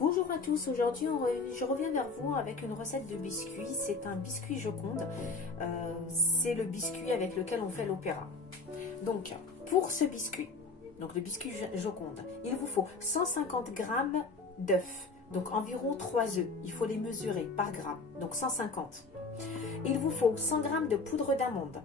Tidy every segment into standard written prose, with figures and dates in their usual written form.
Bonjour à tous, aujourd'hui je reviens vers vous avec une recette de biscuit. C'est un biscuit Joconde, c'est le biscuit avec lequel on fait l'opéra. Donc pour ce biscuit, donc le biscuit Joconde, il vous faut 150 g d'œufs, donc environ 3 œufs, il faut les mesurer par gramme, donc 150. Il vous faut 100 g de poudre d'amande,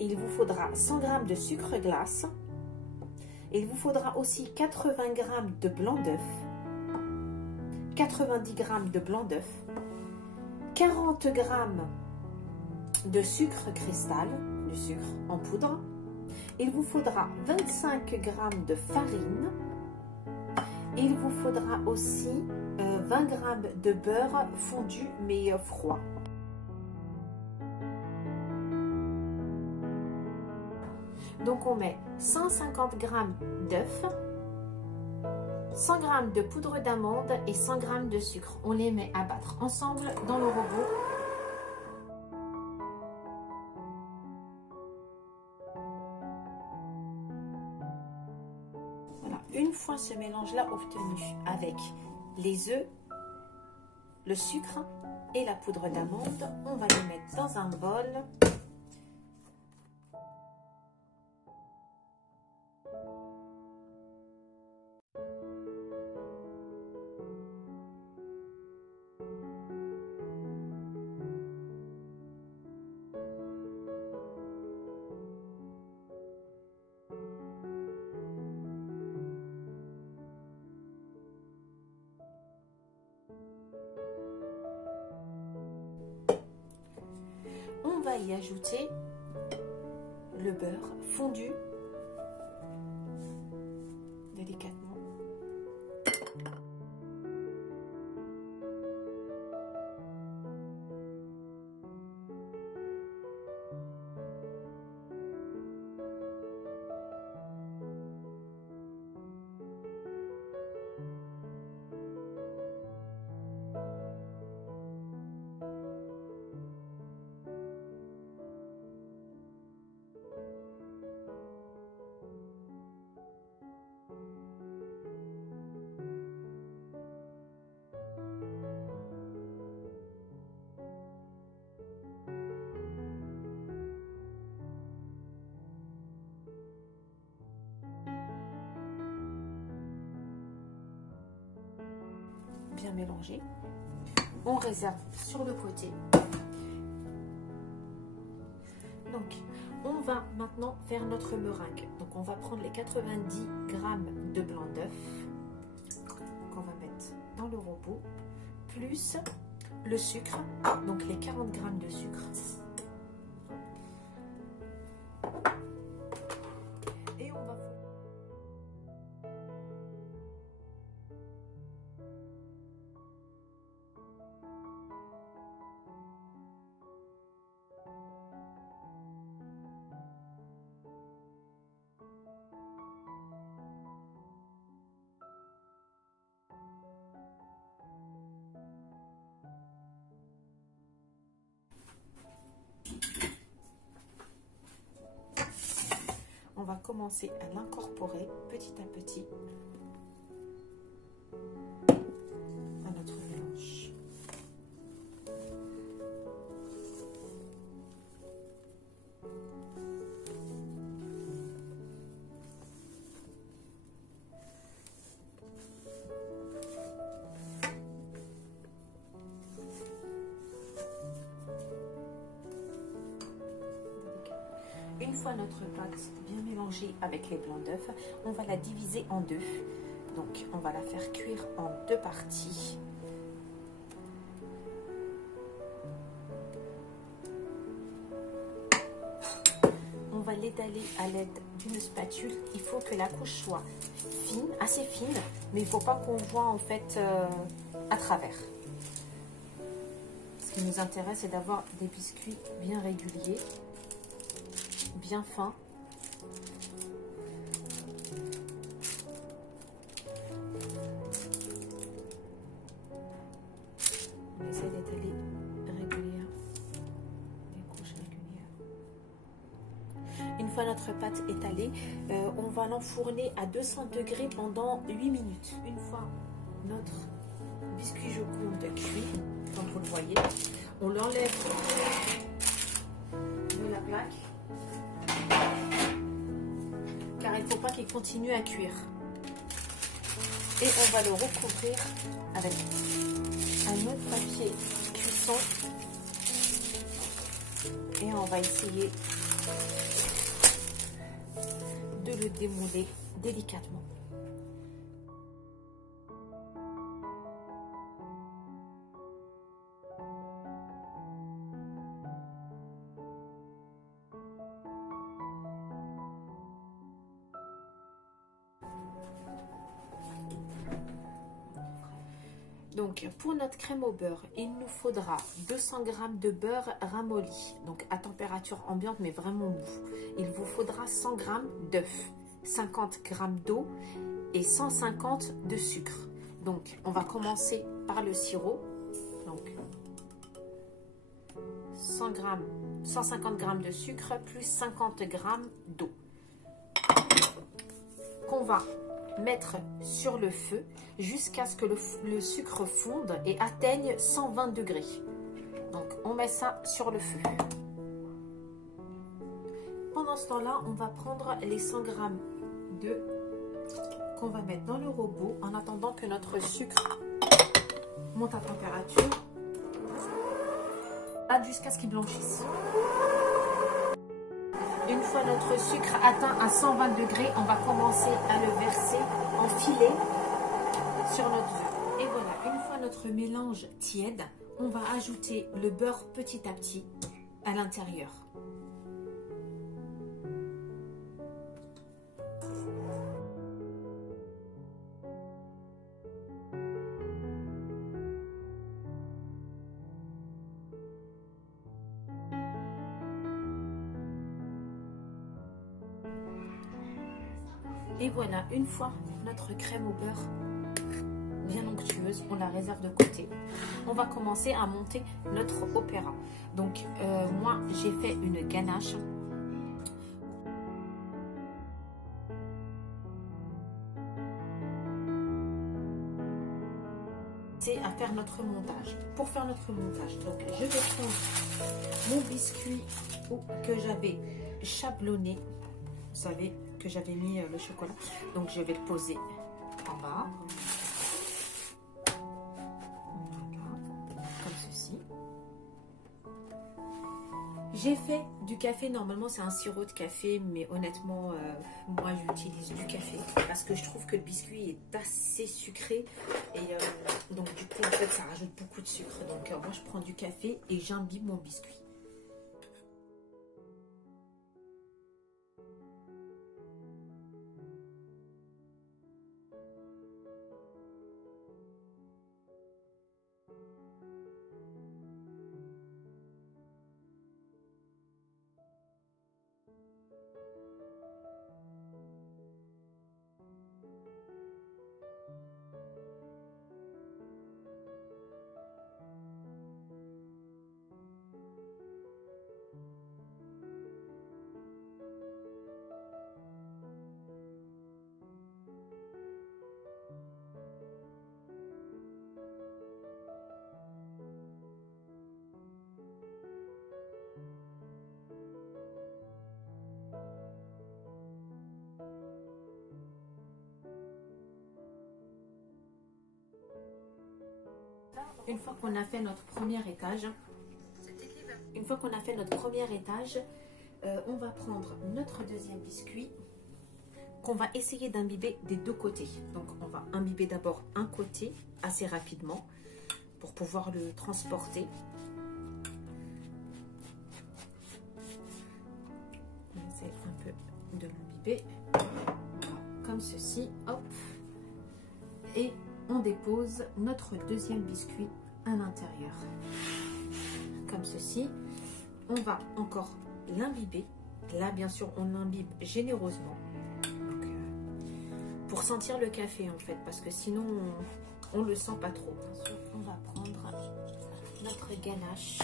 il vous faudra 100 g de sucre glace, il vous faudra aussi 80 g de blanc d'œuf, 90 g de blanc d'œuf, 40 g de sucre cristal, du sucre en poudre. Il vous faudra 25 g de farine. Il vous faudra aussi 20 g de beurre fondu mais froid. Donc on met 150 g d'œufs, 100 g de poudre d'amande et 100 g de sucre. On les met à battre ensemble dans le robot. Voilà. Une fois ce mélange-là obtenu avec les œufs, le sucre et la poudre d'amande, on va les mettre dans un bol. On va y ajouter le beurre fondu délicatement. Bien mélangé. On réserve sur le côté. Donc, on va maintenant faire notre meringue. Donc, on va prendre les 90 g de blanc d'œuf qu'on va mettre dans le robot, plus le sucre, donc les 40 g de sucre. Et on va On va commencer à l'incorporer petit à petit à notre mélange. Une fois notre pâte bien mélangée avec les blancs d'œufs, on va la diviser en deux. Donc, on va la faire cuire en deux parties. On va l'étaler à l'aide d'une spatule. Il faut que la couche soit fine, assez fine, mais il ne faut pas qu'on voit en fait à travers. Ce qui nous intéresse, c'est d'avoir des biscuits bien réguliers, bien fin. On essaie d'étaler régulière, des couches régulières. Une fois notre pâte étalée, on va l'enfourner à 200 degrés pendant 8 minutes. Une fois notre biscuit Joconde cuit, comme vous le voyez. On l'enlève de la plaque, car il ne faut pas qu'il continue à cuire. Et on va le recouvrir avec un autre papier cuisson. Et on va essayer de le démouler délicatement. Donc pour notre crème au beurre, il nous faudra 200 g de beurre ramolli, donc à température ambiante mais vraiment mou. Il vous faudra 100 g d'œufs, 50 g d'eau et 150 de sucre. Donc on va commencer par le sirop. Donc 150 g de sucre plus 50 g d'eau qu'on va mettre sur le feu jusqu'à ce que le sucre fonde et atteigne 120 degrés. Donc on met ça sur le feu. Pendant ce temps-là, on va prendre les 100 g d'œufs qu'on va mettre dans le robot en attendant que notre sucre monte à température jusqu'à ce qu'il blanchisse. Une fois notre sucre atteint à 120 degrés, on va commencer à le verser en filet sur notre œuf. Et voilà, une fois notre mélange tiède, on va ajouter le beurre petit à petit à l'intérieur. Et voilà, une fois notre crème au beurre bien onctueuse, on la réserve de côté. On va commencer à monter notre opéra. Donc, moi, j'ai fait une ganache. C'est à faire notre montage. Pour faire notre montage, donc je vais prendre mon biscuit que j'avais chablonné. Vous savez que j'avais mis le chocolat. Donc, je vais le poser en bas. Comme ceci. J'ai fait du café. Normalement, c'est un sirop de café. Mais honnêtement, moi, j'utilise du café. Parce que je trouve que le biscuit est assez sucré. Et donc, du coup, en fait, ça rajoute beaucoup de sucre. Donc, moi, je prends du café et j'imbibe mon biscuit. Une fois qu'on a fait notre premier étage, on va prendre notre deuxième biscuit qu'on va essayer d'imbiber des deux côtés. Donc on va imbiber d'abord un côté assez rapidement pour pouvoir le transporter. On essaie un peu de l'imbiber comme ceci, hop, et on dépose notre deuxième biscuit à l'intérieur, comme ceci. On va encore l'imbiber. Là, bien sûr, on l'imbibe généreusement. Donc, pour sentir le café, en fait, parce que sinon, on le sent pas trop. Bien sûr, on va prendre notre ganache.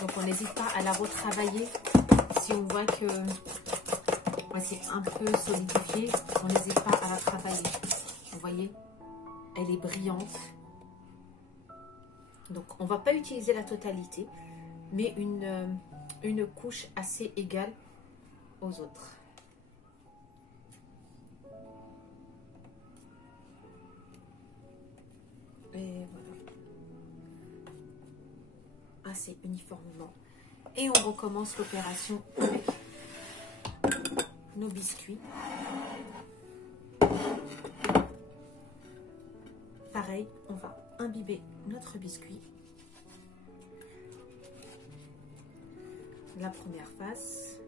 Donc, on n'hésite pas à la retravailler si on voit que Ouais, c'est un peu solidifié. On n'hésite pas à la travailler. Vous voyez, elle est brillante. Donc, on ne va pas utiliser la totalité, mais une couche assez égale aux autres. Et voilà. Assez uniformément. Et on recommence l'opération avec nos biscuits. Pareil, on va imbiber notre biscuit. La première face.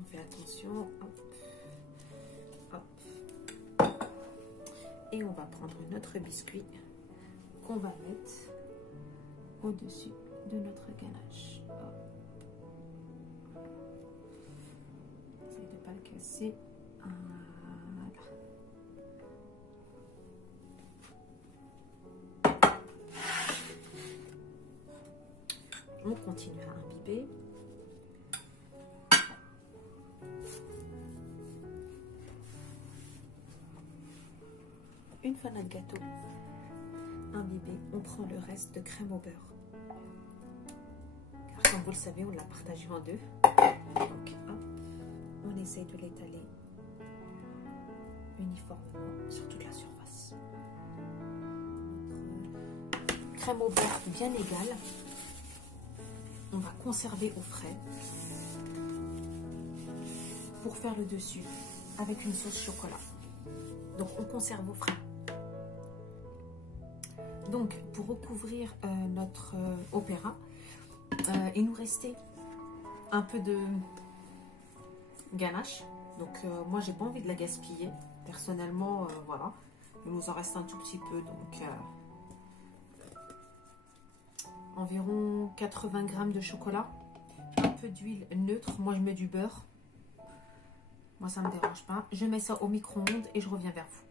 On fait attention. Hop. Hop. Et on va prendre notre biscuit qu'on va mettre au-dessus de notre ganache. Essayez de ne pas le casser. Voilà. On continue à imbiber. Une fois notre gâteau imbibé, on prend le reste de crème au beurre. Car comme vous le savez, on l'a partagé en deux. Donc, hop, on essaye de l'étaler uniformément sur toute la surface. Notre crème au beurre bien égale. On va conserver au frais pour faire le dessus avec une sauce chocolat. Donc, on conserve au frais. Donc, pour recouvrir notre opéra, il nous restait un peu de ganache. Donc, moi, j'ai pas envie de la gaspiller. Personnellement, voilà. Il nous en reste un tout petit peu. Donc, environ 80 grammes de chocolat. Un peu d'huile neutre. Moi, je mets du beurre. Moi, ça ne me dérange pas. Je mets ça au micro-ondes et je reviens vers vous.